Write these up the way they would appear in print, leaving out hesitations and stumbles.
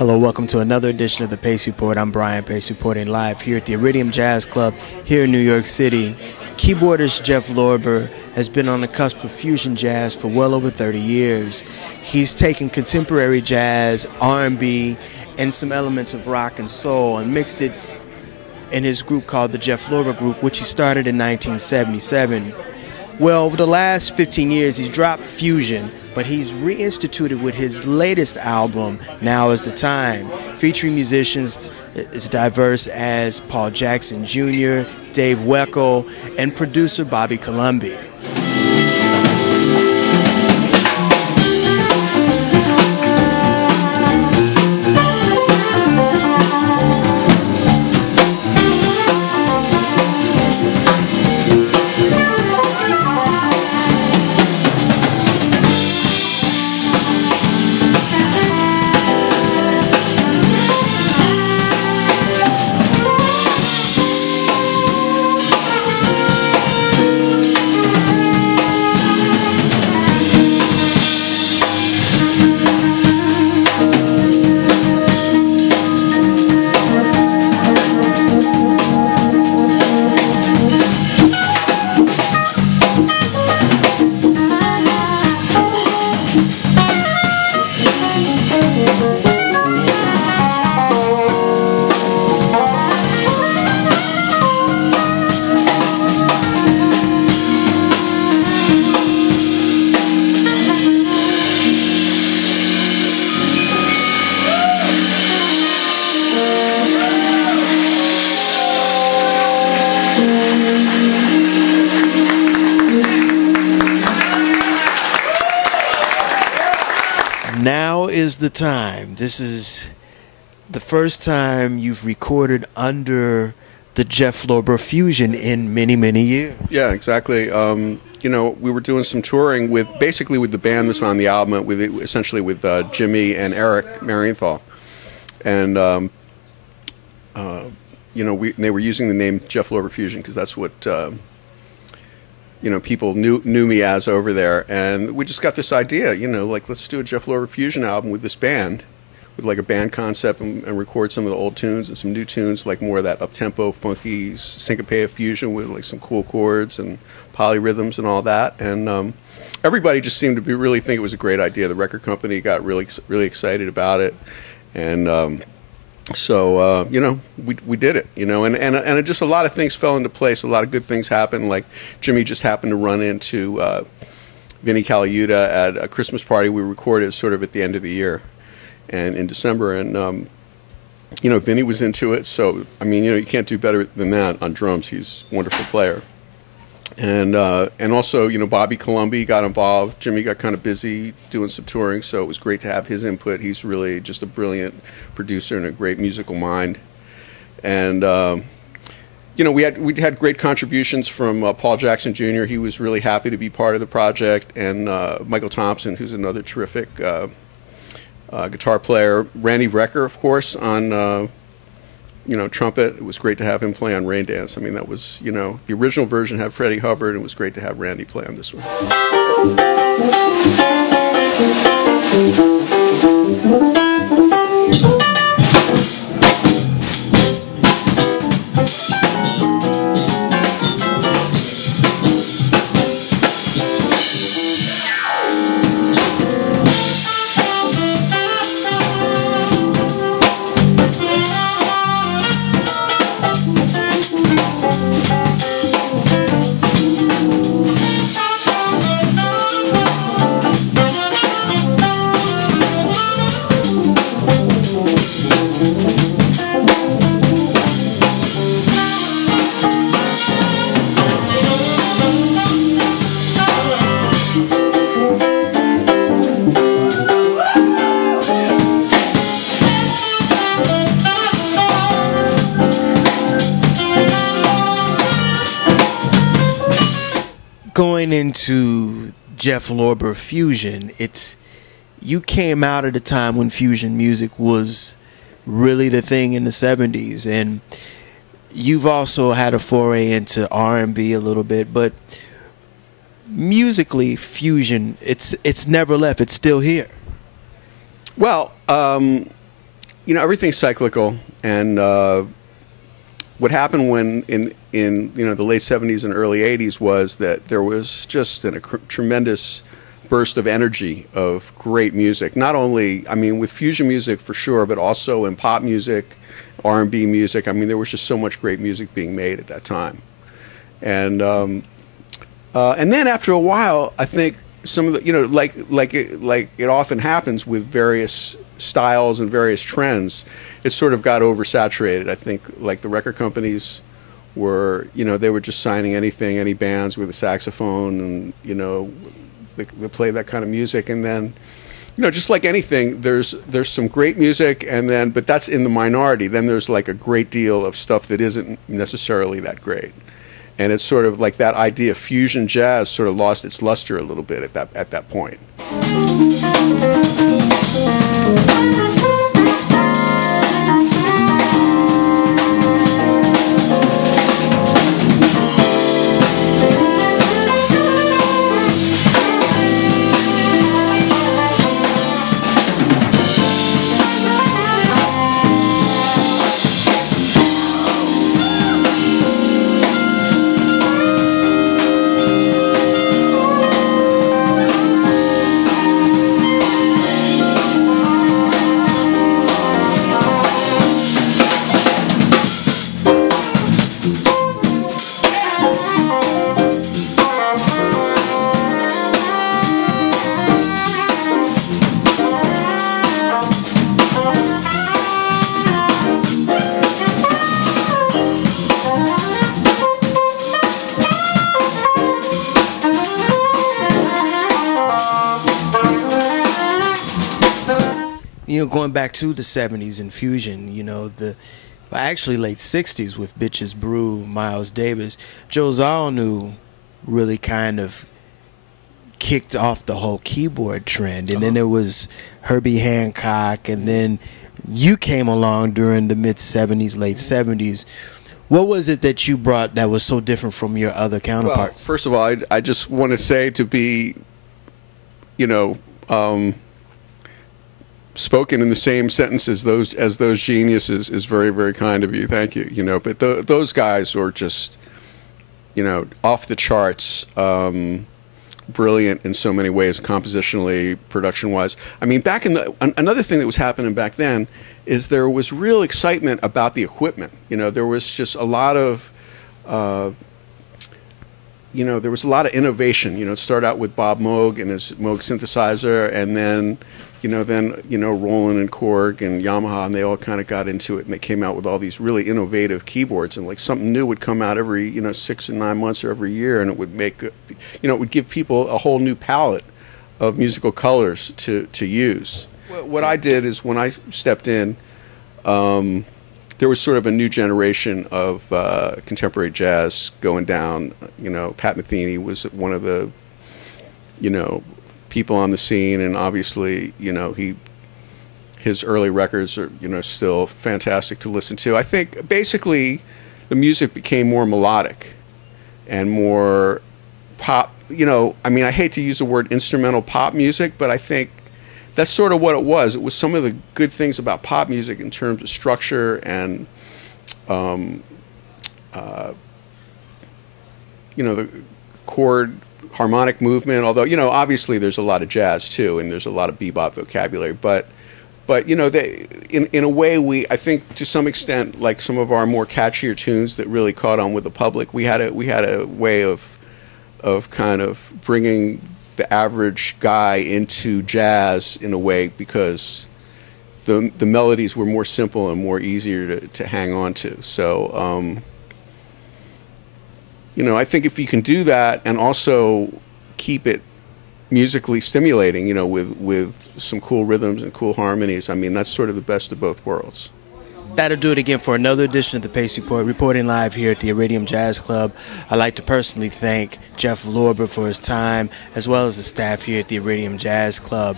Hello, welcome to another edition of the Pace Report. I'm Brian Pace, reporting live here at the Iridium Jazz Club here in New York City. Keyboardist Jeff Lorber has been on the cusp of fusion jazz for well over 30 years. He's taken contemporary jazz, R&B, and some elements of rock and soul and mixed it in his group called the Jeff Lorber Group, which he started in 1977. Well, over the last 15 years, he's dropped fusion, but he's reinstituted with his latest album, Now Is the Time, featuring musicians as diverse as Paul Jackson Jr., Dave Weckl, and producer Bobby Colomby. Now is the time. This is the first time you've recorded under the Jeff Lorber Fusion in many, many years. Yeah, exactly. You know, we were doing some touring with basically with the band that's on the album, with essentially with Jimmy and Eric Marienthal, and you know, they were using the name Jeff Lorber Fusion because that's what you know, people knew me as over there, and we just got this idea, you know, like, let's do a Jeff Lorber Fusion album with this band, with like a band concept, and record some of the old tunes and some new tunes, like more of that up-tempo, funky, syncopated fusion with like some cool chords and polyrhythms and all that. And everybody just seemed to be really think it was a great idea. The record company got really excited about it, and so you know, we did it, you know, and it just a lot of things fell into place. A lot of good things happened. Like Jimmy just happened to run into Vinnie Colaiuta at a Christmas party we recorded sort of at the end of the year, and in December, and you know, Vinnie was into it. So I mean, you know, you can't do better than that on drums. He's a wonderful player. And also, you know, Bobby Colomby got involved. Jimmy got kind of busy doing some touring, so it was great to have his input. He's really just a brilliant producer and a great musical mind. And you know, we had great contributions from Paul Jackson Jr. He was really happy to be part of the project, and Michael Thompson, who's another terrific guitar player. Randy Brecker, of course, on you know, trumpet. It was great to have him play on Rain Dance. I mean, that was, you know, the original version had Freddie Hubbard, and it was great to have Randy play on this one. Going into Jeff Lorber Fusion, you came out at a time when fusion music was really the thing in the 70s, and you've also had a foray into R&B a little bit, but musically, fusion, it's never left. It's still here. Well, you know, everything's cyclical, and what happened when in you know the late 70s and early 80s was that there was just a tremendous burst of energy of great music. Not only, I mean, with fusion music for sure, but also in pop music, R&B music. I mean, there was just so much great music being made at that time, and then after a while, I think some of the, you know, like it often happens with various styles and various trends, it sort of got oversaturated. I think like the record companies were, you know, they were just signing anything, any bands with a saxophone, and you know, they play that kind of music. And then, you know, just like anything, there's some great music, and then, but that's in the minority. Then there's like a great deal of stuff that isn't necessarily that great. And it's sort of like that idea of fusion jazz sort of lost its luster a little bit at that point. You know, going back to the 70s in fusion, you know, actually late 60s with Bitches Brew, Miles Davis, Joe Zawinul really kind of kicked off the whole keyboard trend. And then there was Herbie Hancock, and then you came along during the mid-70s, late 70s. What was it that you brought that was so different from your other counterparts? Well, first of all, I just want to say, to be, you know, spoken in the same sentence as those geniuses is very, very kind of you. Thank you. You know, but those guys were just, you know, off the charts, brilliant in so many ways, compositionally, production-wise. I mean, back in another thing that was happening back then is there was real excitement about the equipment. You know, there was just a lot of, you know, there was a lot of innovation. You know, it started out with Bob Moog and his Moog synthesizer, and then, you know, Roland and Korg and Yamaha, and they all kind of got into it, and they came out with all these really innovative keyboards, and like something new would come out every, you know, 6 and 9 months or every year, and it would make, you know, it would give people a whole new palette of musical colors to use. What I did is when I stepped in, there was sort of a new generation of contemporary jazz going down. You know, Pat Metheny was one of the, you know, people on the scene, and obviously, you know, his early records are, you know, still fantastic to listen to. I think basically the music became more melodic and more pop. You know, I mean, I hate to use the word instrumental pop music, but I think that's sort of what it was. It was some of the good things about pop music in terms of structure and, you know, the chord harmonic movement. Although, you know, obviously there's a lot of jazz too, and there's a lot of bebop vocabulary. But you know, in a way, I think to some extent, like some of our more catchier tunes that really caught on with the public, we had a way of kind of bringing the average guy into jazz in a way, because the melodies were more simple and more easier to hang on to. So, you know, I think if you can do that and also keep it musically stimulating, you know, with some cool rhythms and cool harmonies, I mean, that's sort of the best of both worlds. That'll do it again for another edition of the Pace Report, reporting live here at the Iridium Jazz Club. I'd like to personally thank Jeff Lorber for his time, as well as the staff here at the Iridium Jazz Club.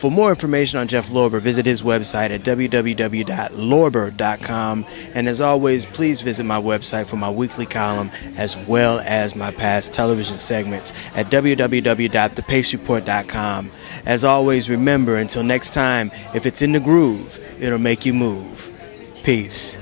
For more information on Jeff Lorber, visit his website at www.lorber.com. And as always, please visit my website for my weekly column as well as my past television segments at www.thepacereport.com. As always, remember, until next time, if it's in the groove, it'll make you move. Peace.